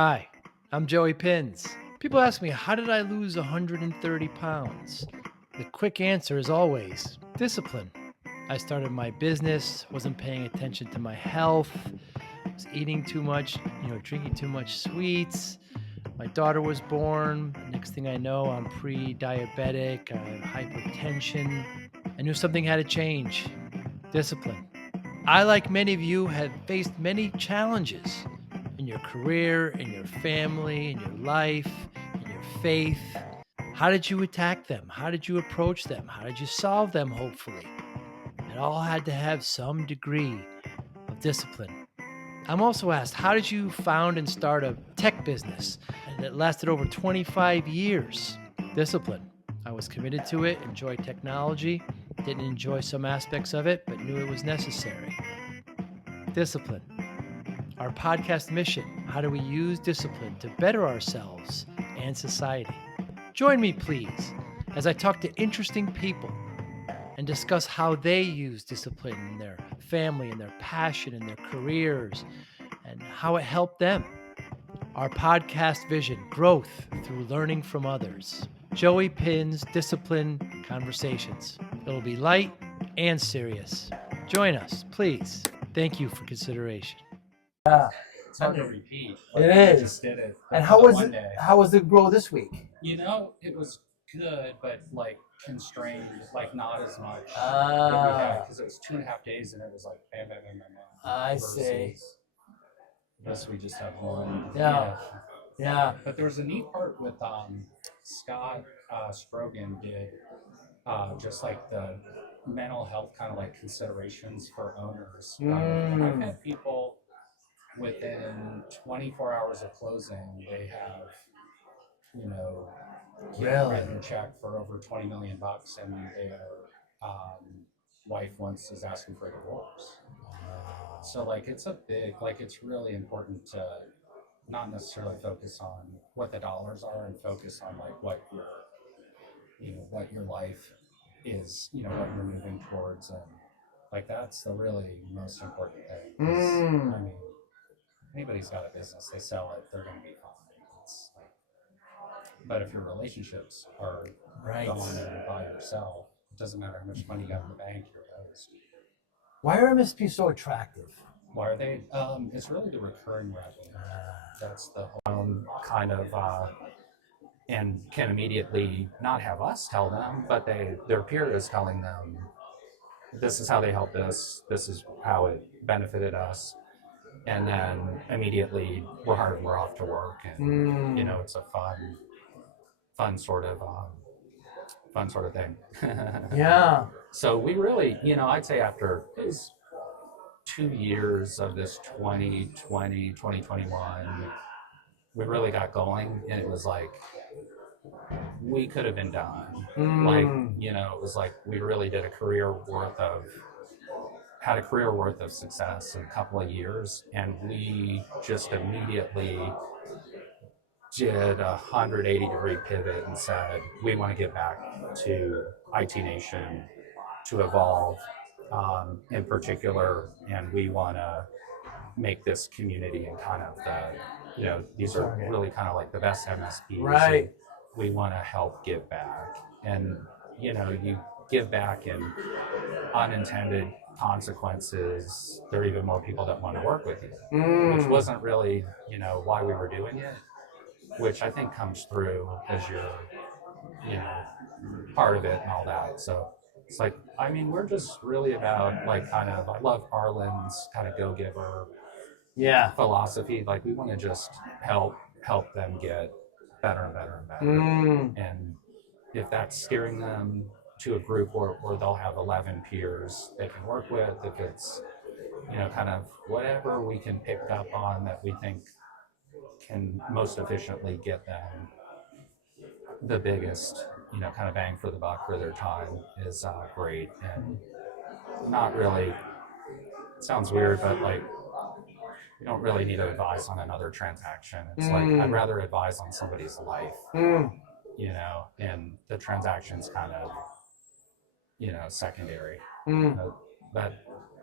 Hi, I'm Joey Pinz. People ask me, how did I lose 130 pounds? The quick answer is always discipline. I started my business, wasn't paying attention to my health, was eating too much, drinking too much sweets. My daughter was born. Next thing I know, I'm pre diabetic, I have hypertension. I knew something had to change. Discipline. I, like many of you, have faced many challenges in your career, in your family, in your life, in your faith. How did you attack them? How did you approach them? How did you solve them, hopefully? It all had to have some degree of discipline. I'm also asked, how did you found and start a tech business that lasted over 25 years? Discipline. I was committed to it, enjoyed technology, didn't enjoy some aspects of it, but knew it was necessary. Discipline. Our podcast mission: how do we use discipline to better ourselves and society? Join me, please, as I talk to interesting people and discuss how they use discipline in their family and their passion and their careers and how it helped them. Our podcast vision: growth through learning from others. Joey Pinz Discipline Conversations. It'll be light and serious. Join us, please. Thank you for consideration. Yeah, It's hard to repeat. it I is. just did it. And how was one it? day. How was the grow this week? It was good, but like constrained, like not as much that we Ah, had because it was 2.5 days and it was like bam, bam, bam, bam, bam. I see. This we just have one. Yeah, yeah. But there was a neat part with Scott Strogan did just like the mental health kind of like considerations for owners. And I've had people within 24 hours of closing, they have, you know, Really? written a check for over 20 million bucks, and their wife once is asking for a divorce. So like it's a big, like it's really important to not necessarily focus on what the dollars are and focus on like what your, what your life is, what you're moving towards, and like that's the really most important thing. 'Cause, I mean, anybody's got a business, they sell it, they're going to be fine. It's like, but if your relationships are Right. dominated by yourself, it doesn't matter how much money you got in the bank, you're toast. Why are MSPs so attractive? Why are they? It's really the recurring revenue. That's the whole kind of, and can immediately not have us tell them, but their peer is telling them, this is how they helped us, this is how it benefited us. And then immediately we're hard, we're off to work, and it's a fun sort of thing. Yeah. So we really, I'd say after it was 2 years of this 2020, 2021, we really got going, and it was like we could have been done. Like, it was like we really did had a career worth of success in a couple of years, and we just immediately did a 180-degree pivot and said we want to get back to IT Nation to evolve, in particular, and we want to make this community and kind of these are really kind of like the best MSPs. Right. We want to help give back, and you give back in unintended consequences. There are even more people that want to work with you, which wasn't really why we were doing it, which I think comes through as you're part of it and all that. So it's like, I mean, we're just really about like kind of, I love Arlen's kind of go-giver philosophy. Like we want to just help them get better and better and better. And if that's steering them to a group where they'll have 11 peers they can work with, if it's kind of whatever we can pick up on that we think can most efficiently get them the biggest kind of bang for the buck for their time is great. And not really, it sounds weird, but like you don't really need to advise on another transaction. It's like I'd rather advise on somebody's life, and the transaction's kind of secondary. But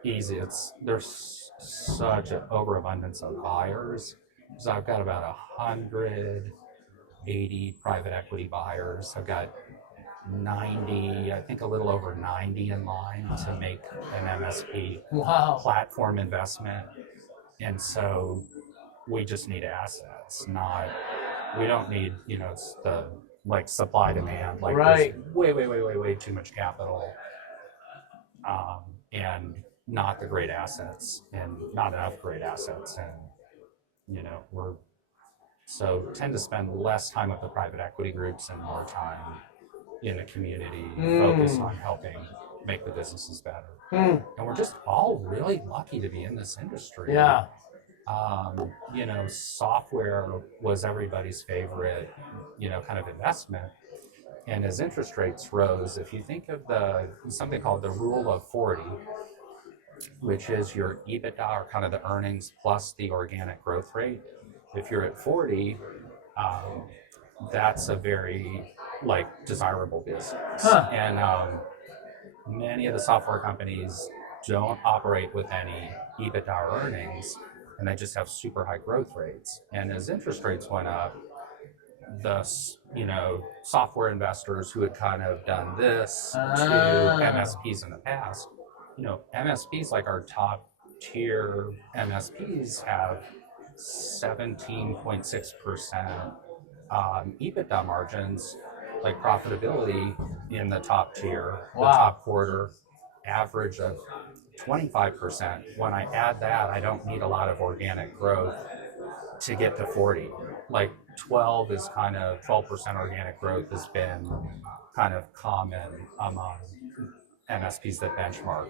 easy. There's such an overabundance of buyers So I've got about 180 private equity buyers. I've got 90, I think a little over 90 in line to make an MSP Wow. platform investment. And so we just need assets, we don't need, it's the like supply demand, like Right. there's way too much capital, and not the great assets and not enough great assets. And, we're so tend to spend less time with the private equity groups and more time in the community, focused on helping make the businesses better. And we're just all really lucky to be in this industry. Yeah. Software was everybody's favorite, kind of investment. And as interest rates rose, if you think of something called the rule of 40, which is your EBITDA, or kind of the earnings plus the organic growth rate. If you're at 40, that's a very desirable business. And many of the software companies don't operate with any EBITDA or earnings, and they just have super high growth rates. And as interest rates went up, the software investors who had kind of done this to MSPs in the past, MSPs like our top tier MSPs have 17.6% EBITDA margins, like profitability in the top tier, the top quarter, average of 25%. When I add that, I don't need a lot of organic growth to get to 40. Like 12% organic growth has been kind of common among MSPs that benchmark.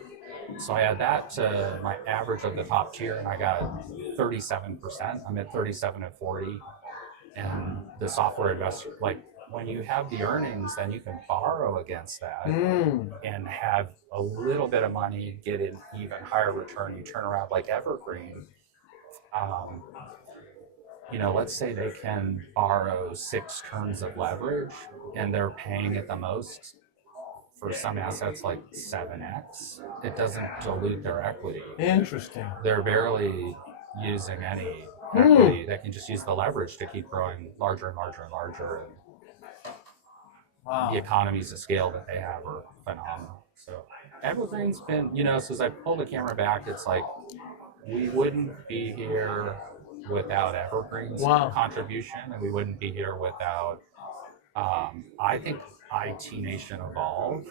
So I add that to my average of the top tier, and I got 37%. I'm at 37 and 40. And the software investor, when you have the earnings, then you can borrow against that and have a little bit of money, get an even higher return. You turn around like Evergreen. Let's say they can borrow 6 turns of leverage, and they're paying at the most for some assets like 7x. It doesn't dilute their equity. Interesting. They're barely using any equity. They can just use the leverage to keep growing larger and larger and larger. And the economies of scale that they have are phenomenal. So Evergreen's been, so as I pull the camera back, it's like we wouldn't be here without Evergreen's contribution, and we wouldn't be here without, I think, IT Nation evolved,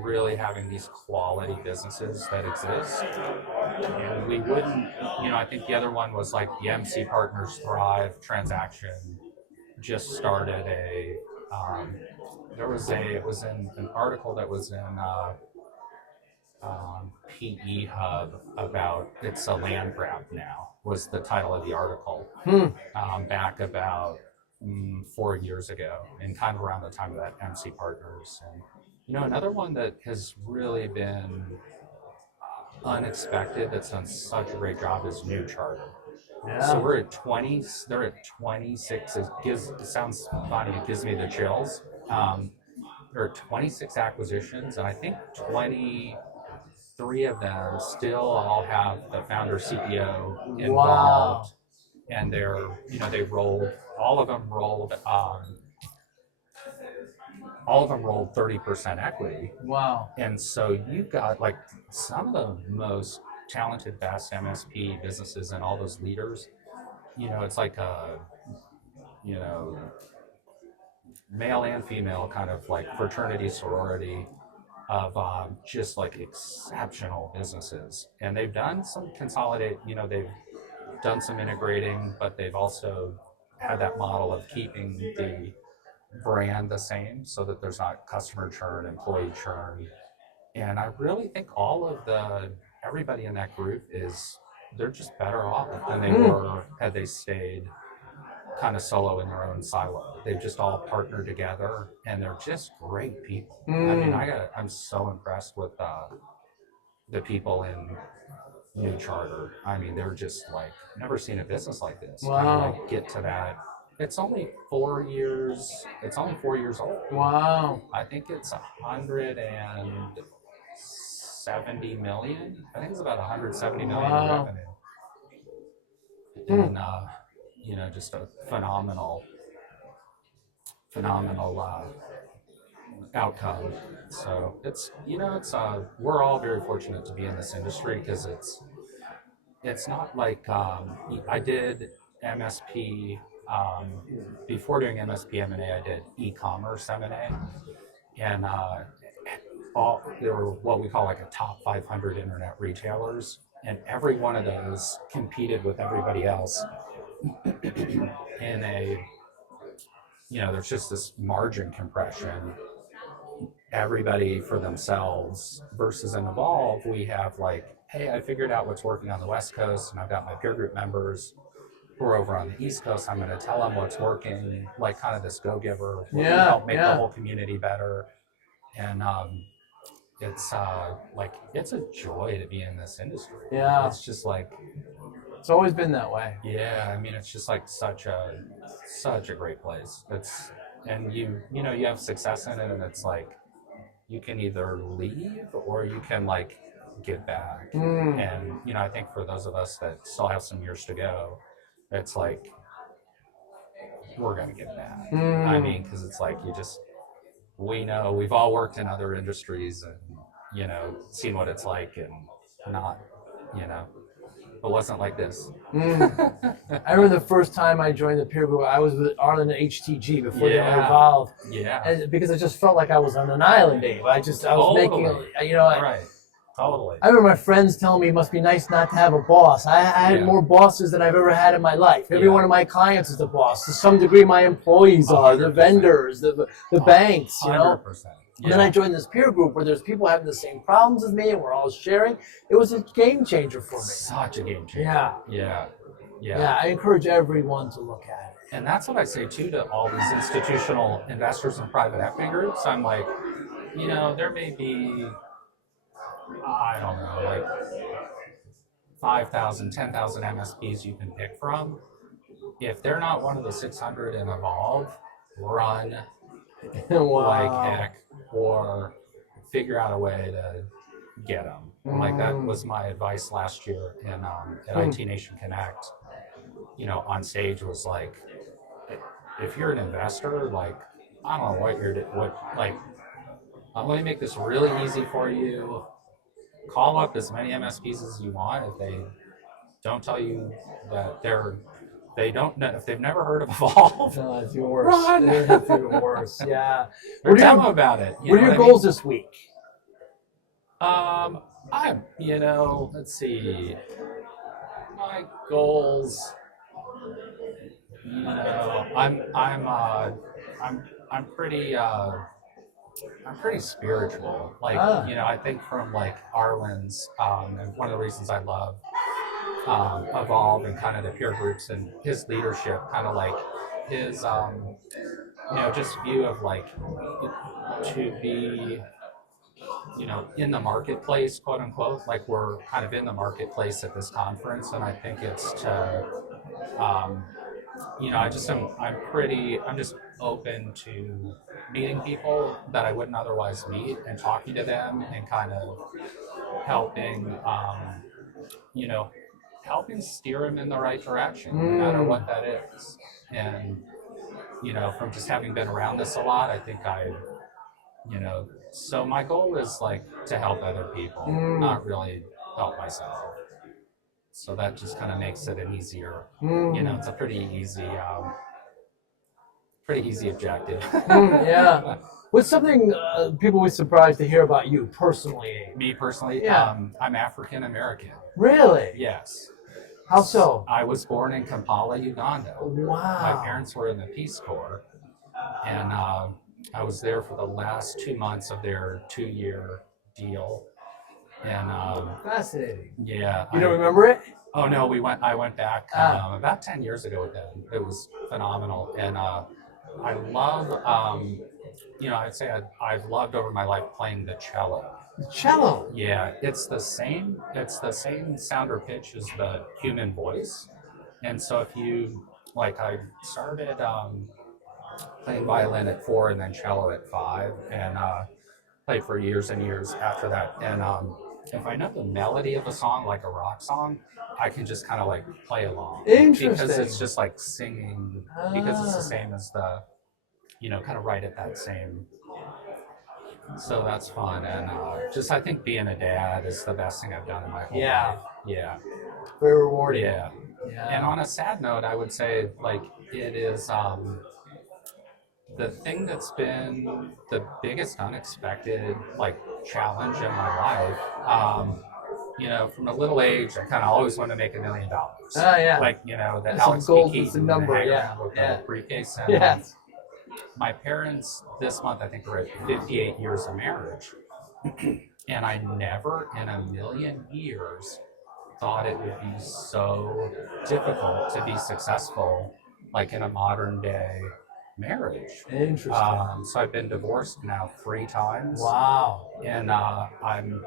really having these quality businesses that exist. And we wouldn't, I think the other one was like the MC Partners Thrive transaction just started it was in an article that was in PE Hub about it's a land grab now, was the title of the article, back about 4 years ago, and kind of around the time of that MC Partners. And another one that has really been unexpected, that's done such a great job, is New Charter. So we're at 20, they're at 26. It sounds funny, it gives me the chills. There are 26 acquisitions, and I think 23 of them still all have the founder CEO involved. And they're, they rolled, all of them rolled 30% equity. Wow. And so you've got some of the most talented, best MSP businesses and all those leaders. It's like a, male and female kind of fraternity, sorority of just exceptional businesses. And they've done some they've done some integrating, but they've also had that model of keeping the brand the same so that there's not customer churn, employee churn. And I really think everybody in that group they're just better off than they were had they stayed kind of solo in their own silo. They've just all partnered together, and they're just great people. I mean, I'm so impressed with the people in New Charter. I mean, they're just never seen a business like this. Wow. Get to that. It's only 4 years. It's only 4 years old. Wow. I think it's 170 million. I think it's about 170 million in revenue. And just a phenomenal outcome. So we're all very fortunate to be in this industry because it's not like I did MSP before doing MSP M&A. I did e-commerce M&A, and there were what we call like a top 500 internet retailers, and every one of those competed with everybody else in there's just this margin compression, everybody for themselves, versus in Evolve, we have like, hey, I figured out what's working on the West Coast and I've got my peer group members who are over on the East Coast. I'm going to tell them what's working, like kind of this go-giver, help make the whole community better. And it's it's a joy to be in this industry. Yeah. It's just like, it's always been that way. Yeah, I mean, it's just like such a great place. And you have success in it, and it's like you can either leave or you can like give back. And I think for those of us that still have some years to go, it's like we're gonna give back. I mean, because it's like we know we've all worked in other industries and seen what it's like, and not it wasn't like this. I remember the first time I joined the peer group, I was with Arlen and HTG before they were Evolve. Yeah. And because I just felt like I was on an island, Dave. I was making, right. Totally. I remember my friends telling me it must be nice not to have a boss. I had more bosses than I've ever had in my life. Every one of my clients is a boss. To some degree, my employees are, the vendors, the banks, 100%. And then I joined this peer group where there's people having the same problems as me, and we're all sharing. It was a game changer for me. Such a game changer. Yeah, I encourage everyone to look at it. And that's what I say too to all these institutional investors and private equity groups. I'm like, there may be, I don't know, like 5,000, 10,000 MSPs you can pick from. If they're not one of the 600 in Evolve, run like heck, or figure out a way to get them. Like that was my advice last year at IT Nation Connect. On stage was like, if you're an investor, like I don't know I'm going to make this really easy for you. Call up as many MSPs as you want. If they don't tell you that they don't know, if they've never heard of Evolve, no, it's even worse. Run. It's even worse. Yeah. Or tell them about it. What are your goals this week? Let's see. My goals. I'm pretty spiritual. Like, I think from like Arlen's, and one of the reasons I love Evolve and kind of the peer groups and his leadership, kind of like his, just view of like to be, in the marketplace, quote unquote, like we're kind of in the marketplace at this conference. And I think it's to, I'm just open to meeting people that I wouldn't otherwise meet and talking to them and kind of helping, helping steer them in the right direction, no matter what that is. And, from just having been around this a lot, I think so my goal is like to help other people, not really help myself. So that just kind of makes it an easier, it's a pretty easy objective. Yeah. What's something people would be surprised to hear about you personally? Me personally? Yeah. I'm African American. Really? Yes. How so? I was born in Kampala, Uganda. Wow. My parents were in the Peace Corps, and I was there for the last 2 months of their 2-year deal. And fascinating. Yeah. You don't remember it? Oh no, I went back about 10 years ago with them. It was phenomenal, and I love, I'd say I've loved over my life playing the cello. The cello? Yeah, it's the same sound or pitch as the human voice. And so if you, like, I started playing violin at 4 and then cello at 5, and played for years and years after that. And if I know the melody of a song, like a rock song, I can just kind of like play along. Interesting. Because it's just like singing, because it's the same as the, kind of right at that same. So that's fun. And just, I think being a dad is the best thing I've done in my whole life. Yeah. Very rewarding. Yeah. And on a sad note, I would say, like, it is the thing that's been the biggest unexpected, like, challenge in my life. From a little age, I kind of always wanted to make $1 million. Yeah. Like, the That's Alex some gold P. is the Keaton number, hang yeah. around with Yeah. the briefcase. And, Yes. my parents this month, I think, were at 58 years of marriage. And I never in a million years thought it would be so difficult to be successful, like in a modern day marriage. Interesting. So I've been divorced now 3 times. Wow. And I'm,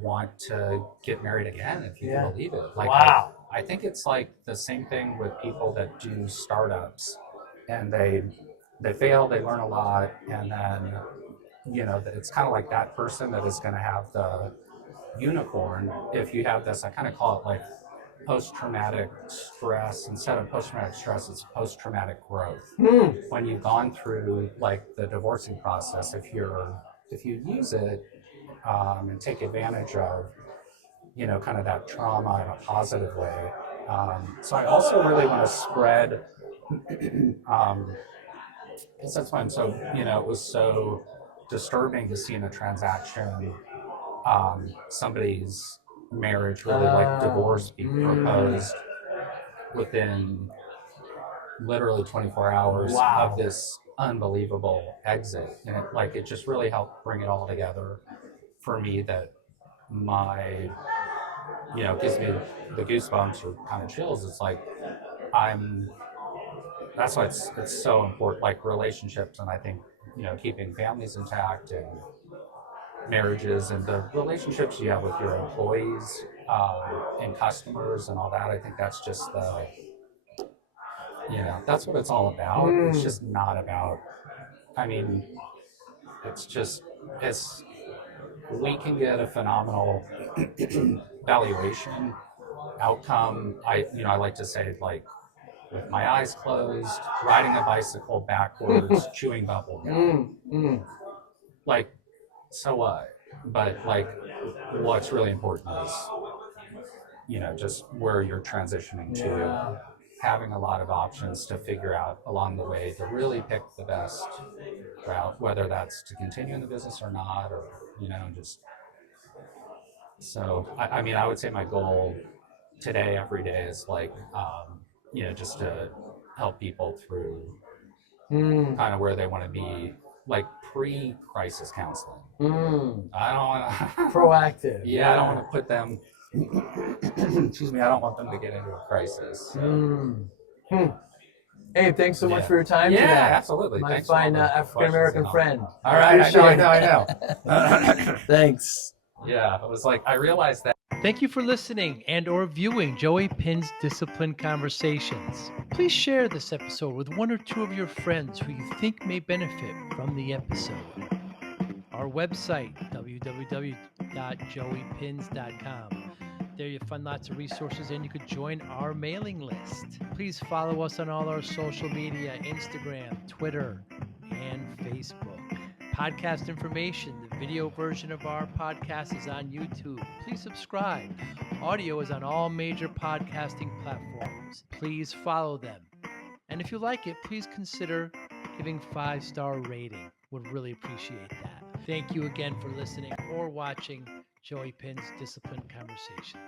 want to get married again, if you can believe it. Like, wow. I think it's like the same thing with people that do startups, and they fail, they learn a lot, and then, it's kind of like that person that is going to have the unicorn. If you have this, I kind of call it like post-traumatic stress. Instead of post-traumatic stress, it's post-traumatic growth. When you've gone through like the divorcing process, if you use it and take advantage of, kind of that trauma in a positive way. So I also really want to spread, because that's why I'm so, it was so disturbing to see in a transaction somebody's marriage, really like divorce, be proposed within literally 24 hours of this unbelievable exit. And it just really helped bring it all together for me, that my, gives me the goosebumps or kind of chills. It's like, that's why it's so important, like relationships, and I think, keeping families intact and marriages and the relationships you have with your employees and customers and all that. I think that's just that's what it's all about. It's just not about, we can get a phenomenal valuation outcome. I like to say, like, with my eyes closed, riding a bicycle backwards, chewing bubble gum. Like, so what? But like, what's really important is, just where you're transitioning to, having a lot of options to figure out along the way to really pick the best route, whether that's to continue in the business or not, or, just. So, I would say my goal today, every day, is like, just to help people through kind of where they want to be, like pre-crisis counseling. I don't want to proactive. Yeah, I don't want to put them. Excuse me. I don't want them to get into a crisis. Hey, thanks so much for your time today. Yeah, absolutely. My Thanks fine for all the African American friend. All right, I know. Thanks. Yeah, it was like, I realized that. Thank you for listening and or viewing Joey Pinz Discipline Conversations. Please share this episode with 1 or 2 of your friends who you think may benefit from the episode. Our website, www.joeypinz.com. There you'll find lots of resources, and you could join our mailing list. Please follow us on all our social media, Instagram, Twitter, and Facebook. Podcast information, the video version of our podcast is on YouTube. Please subscribe. Audio is on all major podcasting platforms. Please follow them. And if you like it, please consider giving 5-star rating. Would really appreciate that. Thank you again for listening or watching Joey Pinz Discipline Conversations.